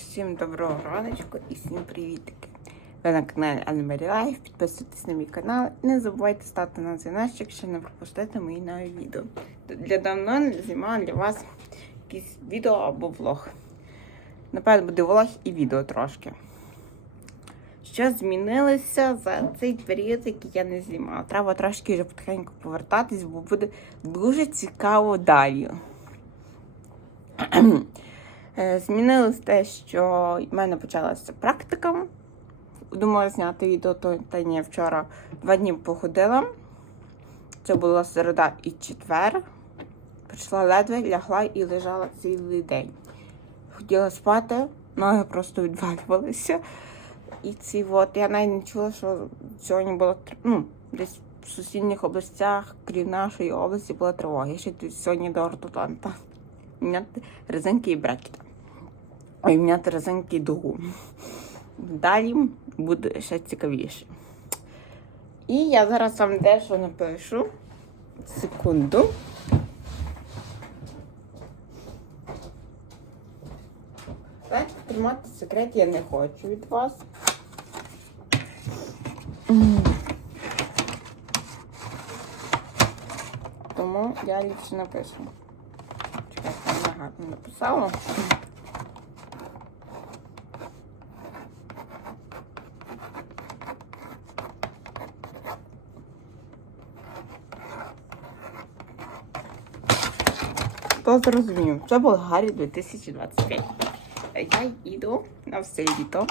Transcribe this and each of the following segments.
Всім доброго раночку і всім привітики. Ви на каналі Анмері Лайф. Підписуйтесь на мій канал і не забувайте ставити на дзвіночок, щоб не пропустити мої нові відео. Для давно не знімала для вас якісь відео або влог. Напевно, буде влог і відео трошки. Що змінилося за цей період, який я не знімала? Треба трошки вже потихеньку повертатись, бо буде дуже цікаво далі. Е, Змінилось те, що в мене почалася практика. Думала зняти відео, то та ні, вчора два дні походила. Це була середа і четвер. Прийшла ледве, лягла і лежала цілий день. Хотіла спати, ноги просто відвалювалися. І ці от, я навіть не чула, що сьогодні було ну, десь в сусідніх областях, крім нашої області, була тривога. Я ще сьогодні до ортодонта. Резинки і брекети. Ой, міняти резинки і дугу. Далі буде ще цікавіше. І я зараз вам дещо напишу. Секунду. Так, тримати секрет я не хочу від вас. Тому я ліпше напишу. Чекайте, я гарно написала. Хто зрозумів? Це Болгарія 2025. Я їду на все літо.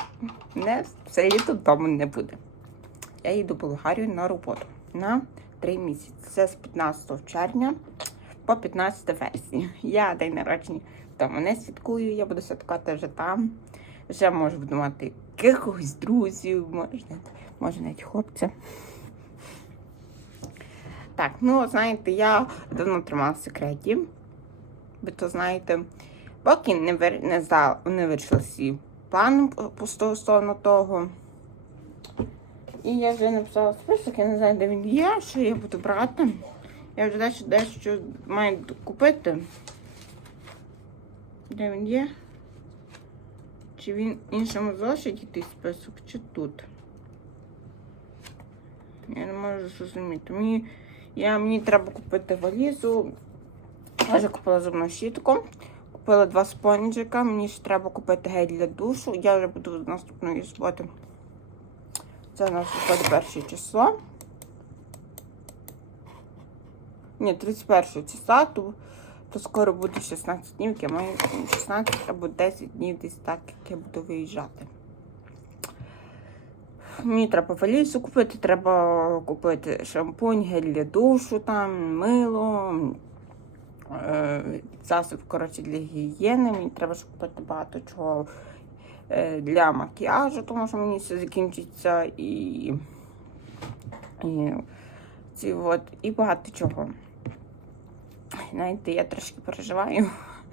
Не все літо вдома не буде. Я їду в Болгарію на роботу на 3 місяці. Це з 15 червня по 15 вересня. Я день народження вдома не святкую, я буду святкувати вже там. Вже можу буду мати якихось друзів, може, може навіть хлопця. Так, ну знаєте, я давно тримала в секреті. Ви то знаєте, поки не вир... не, здала, не план по- по того. І я вже написала список, я не знаю, де він є, що я буду брати. Я вже дещо, дещо маю купити. Де він є? Чи він в іншому зошиті той список, чи тут? Я не можу зрозуміти. Мені, я, мені треба купити валізу. Я вже купила зубну щітку. Купила два спонжика. Мені ще треба купити гель для душу. Я вже буду наступної суботи. Це у нас виходить перше число. Ні, 31 числа, то, то скоро буде 16 днів, я маю 16 або 10 днів десь так, як я буду виїжджати. Мені треба валізу купити, треба купити шампунь, гель для душу, там, мило, засіб коротше, для гігієни. Мені треба ще купити багато чого е, для макіяжу, тому що мені все закінчиться і, і, ці от, і багато чого. Знаєте, я трошки переживаю,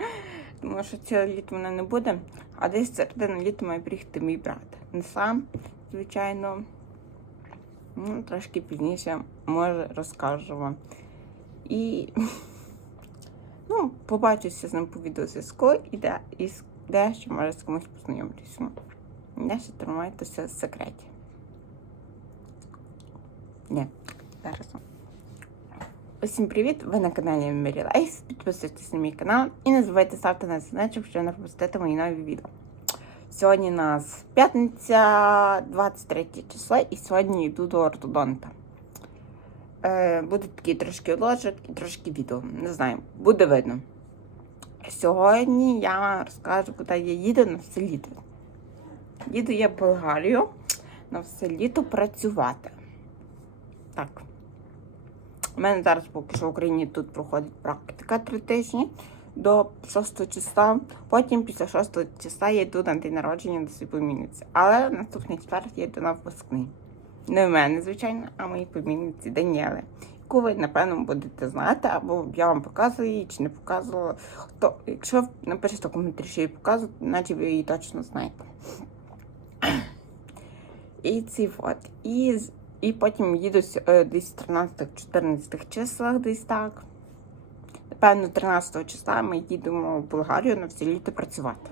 тому що ціле літо мене не буде, а десь середину літа має приїхати мій брат. Не сам, звичайно. Ну, трошки пізніше, може, розкажу вам. І ну, побачуся з ним по відеозв'язку і де, і з- дещо може з комусь познайомитися. Ну, Дещо тримайтеся в секреті. Ні, зараз. Усім привіт! Ви на каналі Mary Life. Підписуйтесь на мій канал і не забувайте ставити на дзвіночок, щоб не пропустити мої нові відео. Сьогодні у нас п'ятниця, 23 число, і сьогодні йду до ортодонта. Е, буде такий трошки вложок і трошки відео. Не знаю, буде видно. Сьогодні я розкажу, куди я їду на все літо. Їду я в Болгарію на все літо працювати. Так. У мене зараз поки що в Україні тут проходить практика три тижні до 6 числа. Потім після 6 числа я йду на день народження до своєї племінниці. Але наступний четвер я йду на випускний. Не в мене, звичайно, а моїй племінниці Даніели. Яку ви, напевно, будете знати, або я вам показую її, чи не показувала. То, якщо напишете в коментарі, що її показую, наче ви її точно знаєте. І ці от. І, і потім їду е, десь 13-14 числах, десь так. Напевно, 13 числа ми їдемо в Болгарію на все літо працювати.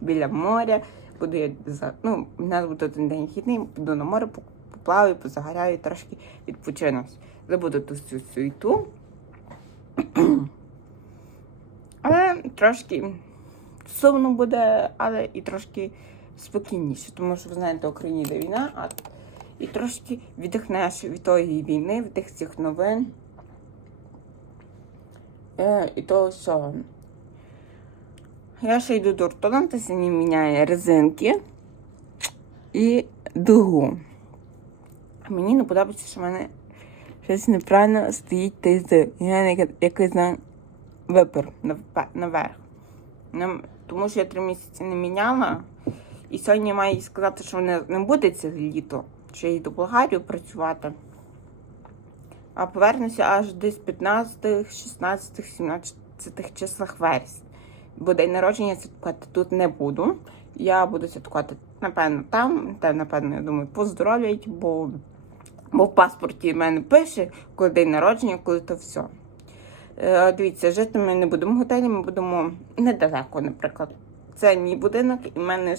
біля моря. Буду я ну, у нас буде один день хідний, піду на море, поплаваю, позагоряю, трошки відпочину. Забуду ту всю суету. Але трошки сумно буде, але і трошки спокійніше, тому що ви знаєте, в Україні йде війна, а і трошки віддихнеш від тої війни, від тих цих новин. Е, і того всього. Я ще йду до ортодонта, сьогодні міняє резинки і дугу. Мені не подобається, що в мене щось неправильно стоїть ТЗ. Я якийсь на випер наверх. Тому що я три місяці не міняла. І сьогодні маю сказати, що не, не буде це літо, що я йду в Болгарію працювати. А повернуся аж десь 15, 16, 17 числах вересня. Бо день народження святкувати тут не буду. Я буду святкувати, напевно, там, та, напевно, я думаю, поздоровлять, бо, бо в паспорті в мене пише, коли день народження, коли то все. Е, Дивіться, жити ми не будемо в готелі, ми будемо недалеко, наприклад. Це мій будинок, і в мене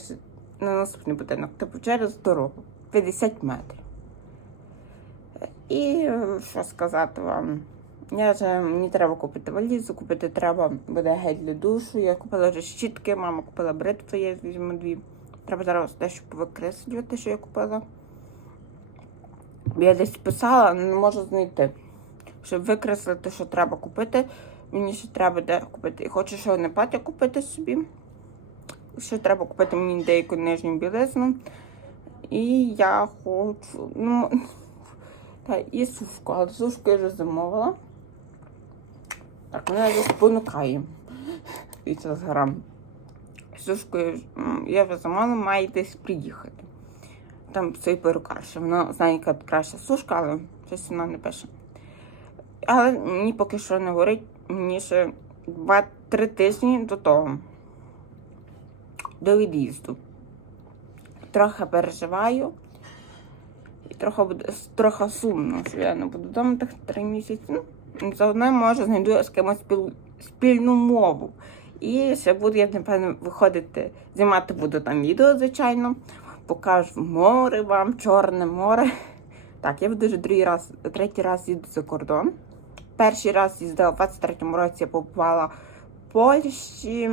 на наступний будинок, типу через дорогу. 50 метрів. І е, що сказати вам? Я вже мені треба купити валізу, купити треба буде гель для душу. Я купила вже щітки, мама купила бритви, я візьму дві. Треба зараз дещо повикреслювати, що я купила. Я десь писала, але не можу знайти. Щоб викреслити, що треба купити. Мені ще треба де купити. І хочу ще одне плаття купити собі. Ще треба купити мені деяку нижню білизну. І я хочу. Ну, та і сушку, але сушку я вже замовила. Так, мене вже спонукає. І це зграм. Сушку я вже замовила, має десь приїхати. Там цей перукар, що вона знає, яка краща сушка, але щось вона не пише. Але мені поки що не говорить, мені ще 2-3 тижні до того. До від'їзду. Трохи переживаю. І трохи буде трохи сумно, що я не буду вдома тих три місяці. Ну, заодно, може, знайду з кимось спіл, спільну мову. І ще буду, я, напевно, виходити, знімати буду там відео, звичайно. Покажу море вам, Чорне море. Так, я вже другий раз, третій раз їду за кордон. Перший раз їздила в 23-му році, я побувала в Польщі,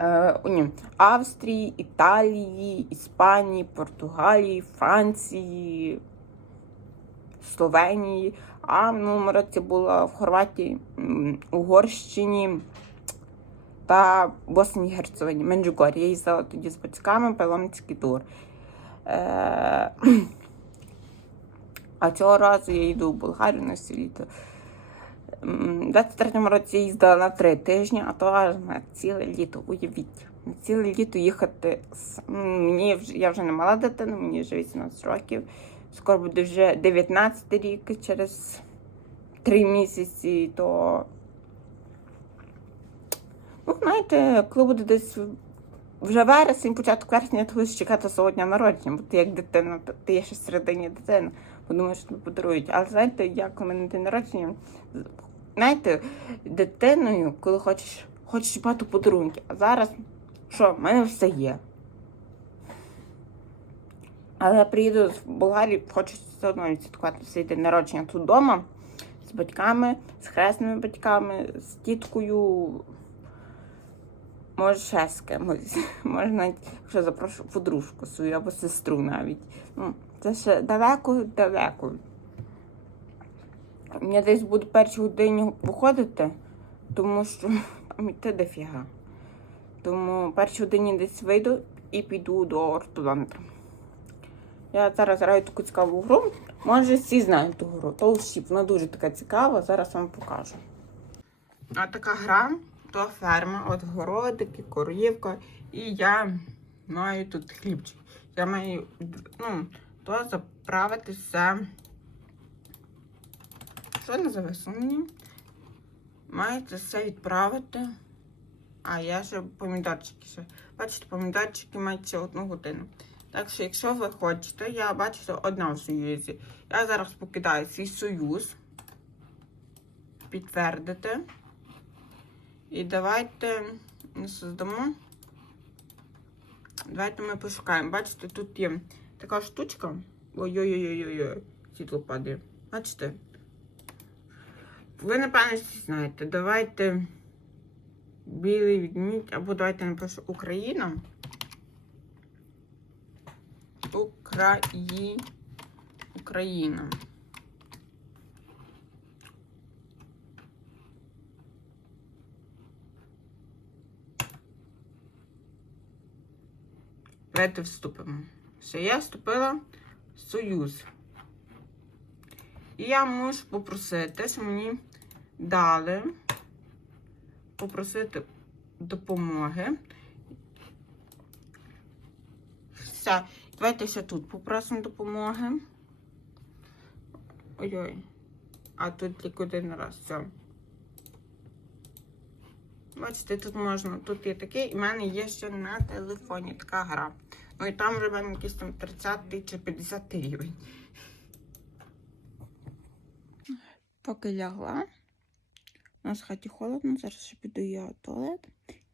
е, ні, Австрії, Італії, Іспанії, Португалії, Франції, Словенії. А в минулому році була в Хорватії, Угорщині та Боснії Герцеговині, Менджугорі. Я їздила тоді з батьками паломницький тур. Е, а цього разу я йду в Болгарію на все літо. У 23-му році я їздила на три тижні, а то аж на ціле літо. Уявіть. На ціле літо їхати. з- Мені вже я вже не мала дитина, мені вже 18 років. Скоро буде вже 19 рік через 3 місяці, то. Ну, знаєте, коли буде десь вже вересень, початок вересня, то лише чекати свого дня народження, бо ти як дитина, ти є ще середині дитини, подумаєш, що тобі подарують. Але знаєте, я коли мене день народження, знаєте, дитиною, коли хочеш, хочеш багато подарунків, а зараз що, в мене все є. Але я приїду з Болгарії, хочу все одно відсвяткувати свій день народження тут вдома з батьками, з хресними батьками, з тіткою. Може, ще з кимось. Може, навіть якщо запрошу подружку свою або сестру навіть. Ну, це ще далеко-далеко. Я десь буду перші годині виходити, тому що там йти дофіга. Тому перші годині десь вийду і піду до ортодонта. Я зараз граю таку цікаву гру. Може, всі знають ту гру. То всі, вона дуже така цікава, зараз вам покажу. А така гра то ферма, от городики, корівка. І я маю тут хлібчик. Я маю ну, то заправити все. Що не зависло мені? Маєте все відправити. А я ще помідорчики ще. Бачите, помідорчики мають ще одну годину. Так що, якщо ви хочете, я бачите одна в союзі. Я зараз покидаю свій союз. Підтвердити. І давайте создамо Давайте ми пошукаємо. Бачите, тут є така штучка. Ой-ой-ой-ой-ой, світло падає. Бачите? Ви, напевно, всі знаєте. Давайте білий відмінь, або давайте напишу Україна. Украї... Україна. Давайте вступимо. Все, я вступила в Союз. І я можу попросити, щоб мені дали попросити допомоги. Все, давайте ще тут попросимо допомоги. Ой-ой. А тут тільки один раз. Все. Бачите, тут можна, тут є такий, і в мене є ще на телефоні така гра. Ну і там вже в мене якийсь там 30 чи 50 рівень. Поки лягла. У нас в хаті холодно, зараз ще піду я в туалет.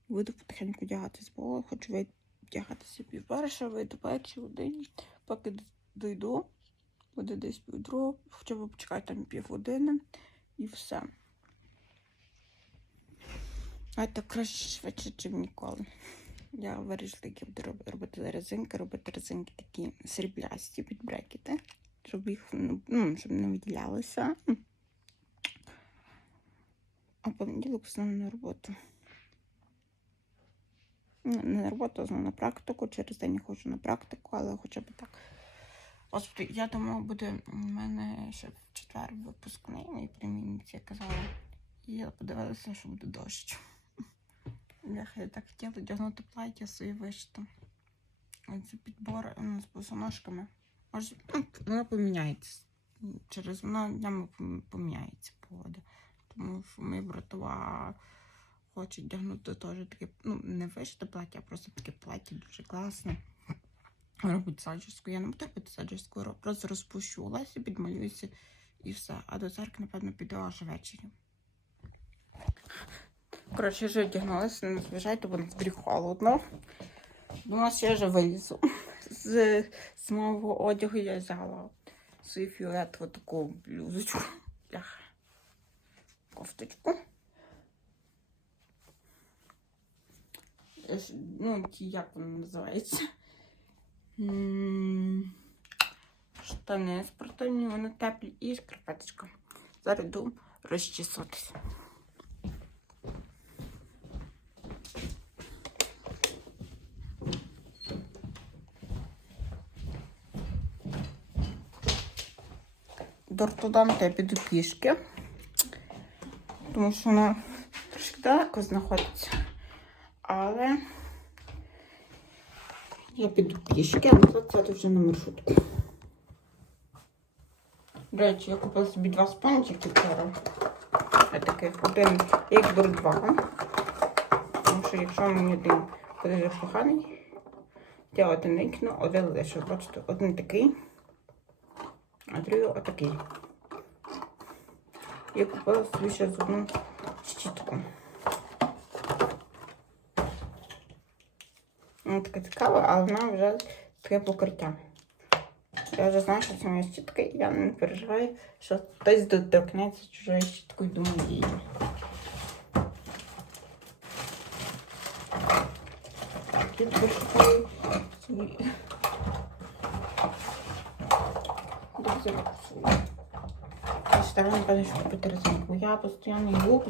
Буду потихеньку вдягатись, бо хочу вдягатися пів перша, вийду першій годині. Поки дойду, буде десь півдруга, хоча б почекати там півгодини і все. А так краще швидше, ніж ніколи. Я вирішила, як я буду робити резинки, робити резинки такі сріблясті під брекети, щоб їх ну, ну, щоб не виділялися. А понеділок знову на роботу. Ну, Не на роботу, а на практику. Через день я хочу на практику, але хоча б так. Господи, я думаю, буде у мене ще в четвер випускний, моїй племінниці казала. І я подивилася, що буде дощ. Бляха, я так хотіла одягнути плаття своє вишите. Оці підбори ну, з босоножками. Може, ну, воно поміняється. Через воно днями поміняється погода. Тому що мої братова хочуть одягнути теж таке, ну, не вишите плаття, а просто таке плаття дуже класне. Робить саджерську. Я не буду робити саджерську, просто розпущу Олесі, підмалююся і все. А до церкви, напевно, піду аж ввечері. Коротше, вже одягнулася, не зважайте, бо на дворі холодно. Думала, що я вже вилізу. З, з мого одягу я взяла свою фіолетову таку блюзочку. Кофточку. Ну, як воно називається. Штани спортивні, вони теплі і шкарпеточка. Зараз йду розчісуватися. До ортодонта я піду пішки, тому що вона трошки далеко знаходиться. Але я піду пішки, а назад сяду вже на маршрутку. До речі, я купила собі два спонжики вчора. Я таких один, я їх беру два. Тому що якщо мені один буде поганий, я один викину, один лише. Бачите, один такий, а отакий. Я купила собі ще одну щітку. Вона така цікава, але вона вже таке покриття. Я вже знаю, що це моя щітка, я не переживаю, що хтось доторкнеться чужою щіткою до моєї. Тут вишукаю свої. Друзі. Я стараю, напевно, що купити резинку. Я постійно її.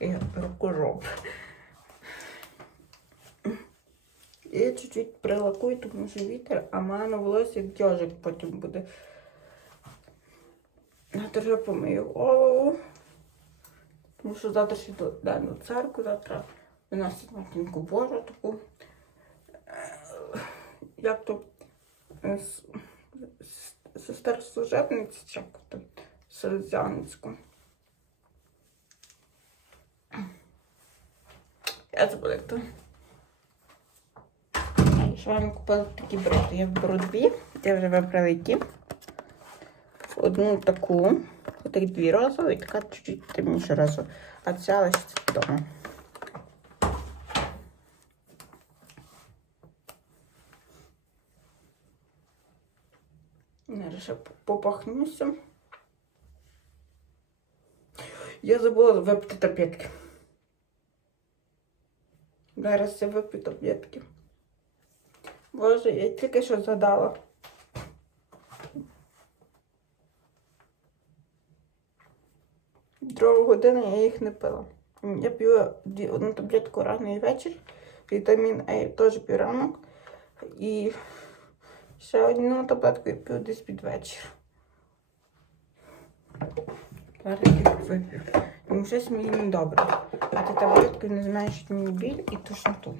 І рукожоп. І чуть-чуть прилакую, тому що вітер, а в мене волосся як дьожик потім буде. Завтра вже помию голову. Тому що завтра ще до день до церкви, завтра виносить матінку Божу таку. Як то е, сестер служебниці, чи то селезянську. Я забула, як то. Що вам купила такі брити? Я беру дві, я вже вибрала ті. Одну таку, отак дві розові, і така чуть-чуть темніша розова. А ця лишиться вдома. Зараз ще попахнуся. Я забула випити таблетки. Зараз я вип'ю таблетки. Боже, я тільки що задала. Другу годину я їх не пила. Я п'ю одну таблетку рано і ввечері. Вітамін А теж п'ю ранок. І ще одну таблетку я п'ю десь під вечір. Тому щось мені не добре. А ті таблетки не зменшують мені біль і тошноту.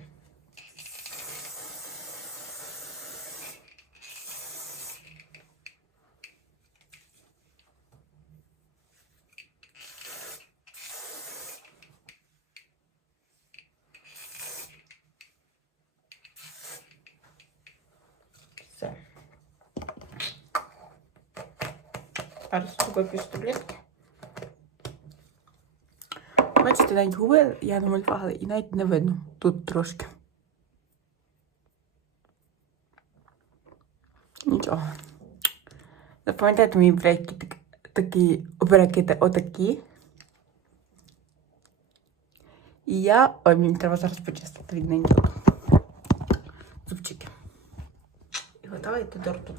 Все. Зараз вип'ю з таблетки. Бачите, навіть губи я намалювала і навіть не видно тут трошки. Нічого. Запам'ятайте мої брейки так- такі брекети отакі. І я. Ой, мені треба зараз почистити від неї. Зубчики. І готова йти до рту.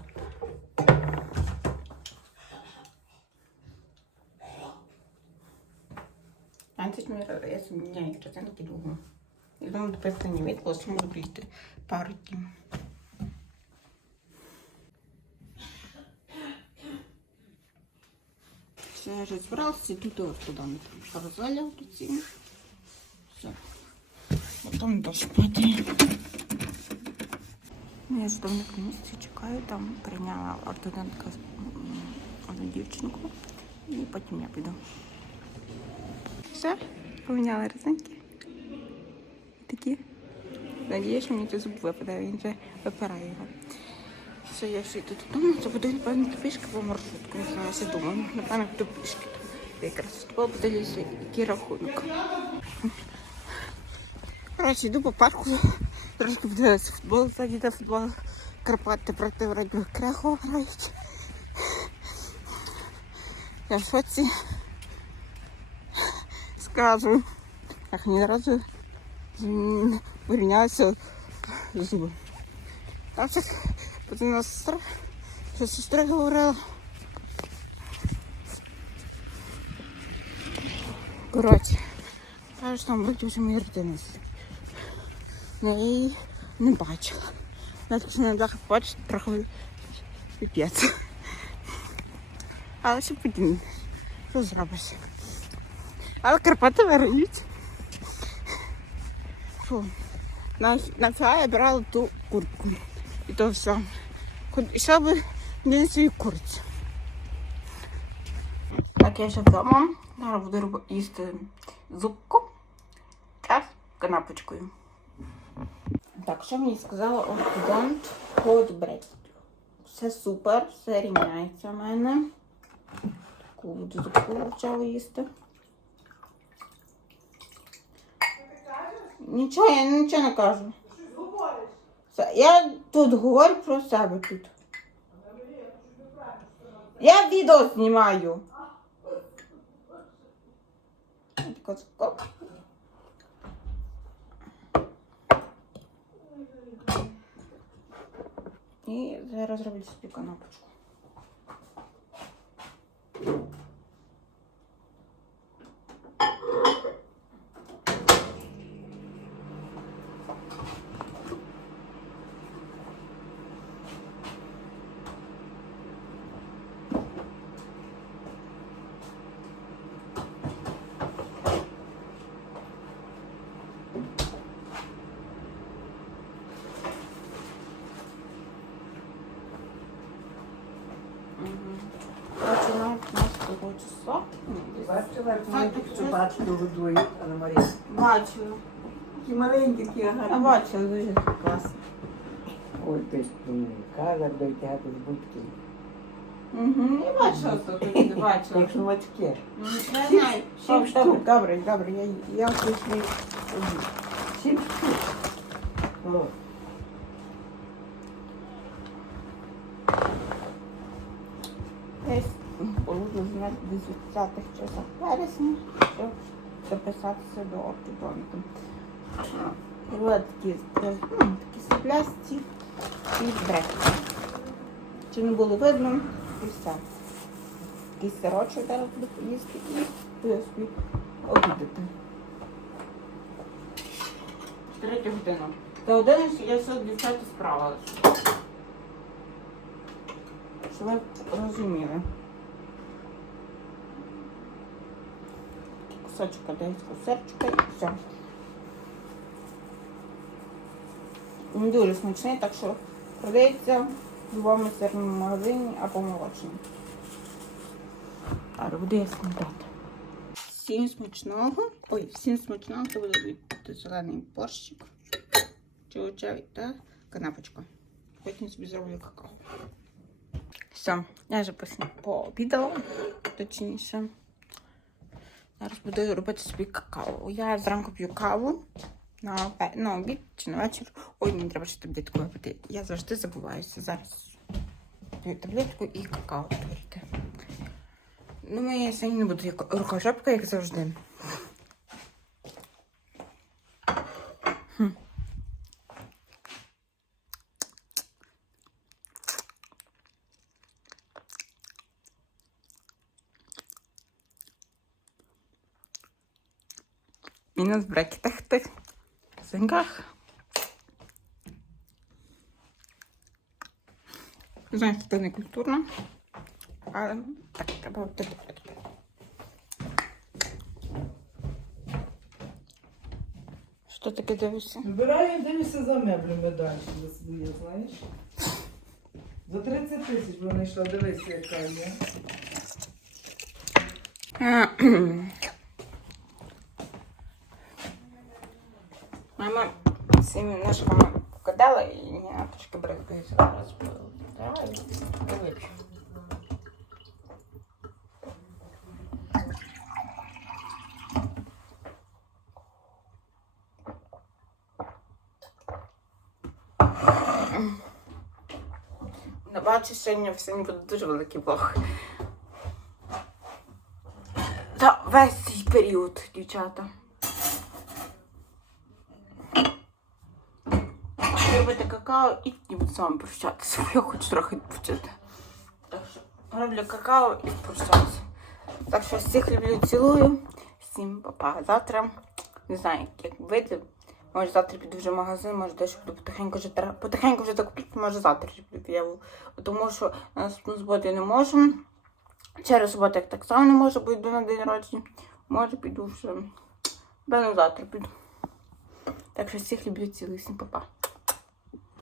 Y tratando. І думаю, тепер це не від, ось можу прийти пару днів. Все, я вже збиралася, і тут ортодонт. Розаляв тут ці. Все. Потім до спати. Я ж в місці чекаю, там прийняла ортодонтка м, одну дівчинку, і потім я піду. Все, поміняла резинки. Такі. Надіюсь, що мені цей зуб випаде, він вже випирає його. Все, я ще йду додому, це буде, напевно, пішки по маршрутку. Не знаю, я думаю, напевно, піду пішки. Якраз вступала, подивлюся, який рахунок. Коротше, йду по парку, трошки подивилася футбол, ззаді де футбол. Карпати проти вроді Крехова грають. Я в шоці. Скажу. Ах, ні разу м, зуби. Там ще потрібна сестра, що сестра говорила. Коротше, кажуть, що там вже мій родина сидить. Ну, її не бачила. Навіть на дах бачити трохи піпець. Але ще подібне. Що зробиш? Але Карпати виграють. Фу. На, на фіа я брала ту куртку. І то все. Ще би не свою куртці. Так, я вже вдома. Зараз буду їсти зубку. Час канапочкою. Так, що мені сказала ортодонт по брекету? Все супер, все рівняється в мене. Таку зубку почала їсти. Нічого, я нічого не кажу. Я тут говорю про себе тут. Я відео знімаю. І зараз роблю собі канапочку. 15 числа. Бачила, як маленькі собачки годують, Анна Марія. Бачила. Такі маленькі, такі Я гарні. бачила дуже класно. Ой, ти ж каже, дойти з будки. Угу, я бачила тут не бачила. Як шумачки. Ну, Я знаю. Сім Добре, штук. добре, добре, я, я пішли. Сім штук. О, десь у 30-х часах вересня, щоб записатися до ортодонту. І от такі, е, ну, такі соплясті і брекети. Чи не було видно, і все. Такий сирочок зараз буду поїсти і собі обідати. Третя година. За годину я все дівчата справилася. Щоб ви розуміли. Кусочок одеського сирчика і все. Він дуже смачний, так що продається в будь-якому сирному магазині або молочному. А буду я снідати. Всім смачного. Ой, всім смачного, це буде зелений борщик. Чи чай та канапочка. Потім собі зроблю какао. Все, я вже пообідала, точніше. Зараз буду робити собі какао. Я зранку п'ю каву на, на обід чи на вечір. Ой, мені треба ще таблетку випити. Я завжди забуваюся. Зараз п'ю таблетку і какао творити. Ну, я сьогодні не буду як рукожопка, як завжди. В брекетах зингах. Знаю, що це не культурно, але так треба робити. Що таке дивишся? Вибираю, дивлюся за меблями далі за своє, знаєш. За 30 тисяч вона йшла, дивися, яка є. Мама цими ножками покидала і я трошки брикаю зараз. Давай, вип'ю. Бачу, сьогодні в сьогодні буде дуже великий влог. Та весь цей період, дівчата. робити какао і буду з вами прощатися. бо Я хочу трохи відпочити. Так що роблю какао і прощаюся. Так що всіх люблю, цілую. Всім па-па. Завтра не знаю, як вийде. Може завтра піду вже в магазин, може дещо буду потихеньку вже потихеньку вже закуплю, може завтра піду. Тому що на суботу не можу. Через суботу я так само не можу, бо йду на день народження. Може піду вже. Певно, завтра піду. Так що всіх люблю, цілую, всім па-па.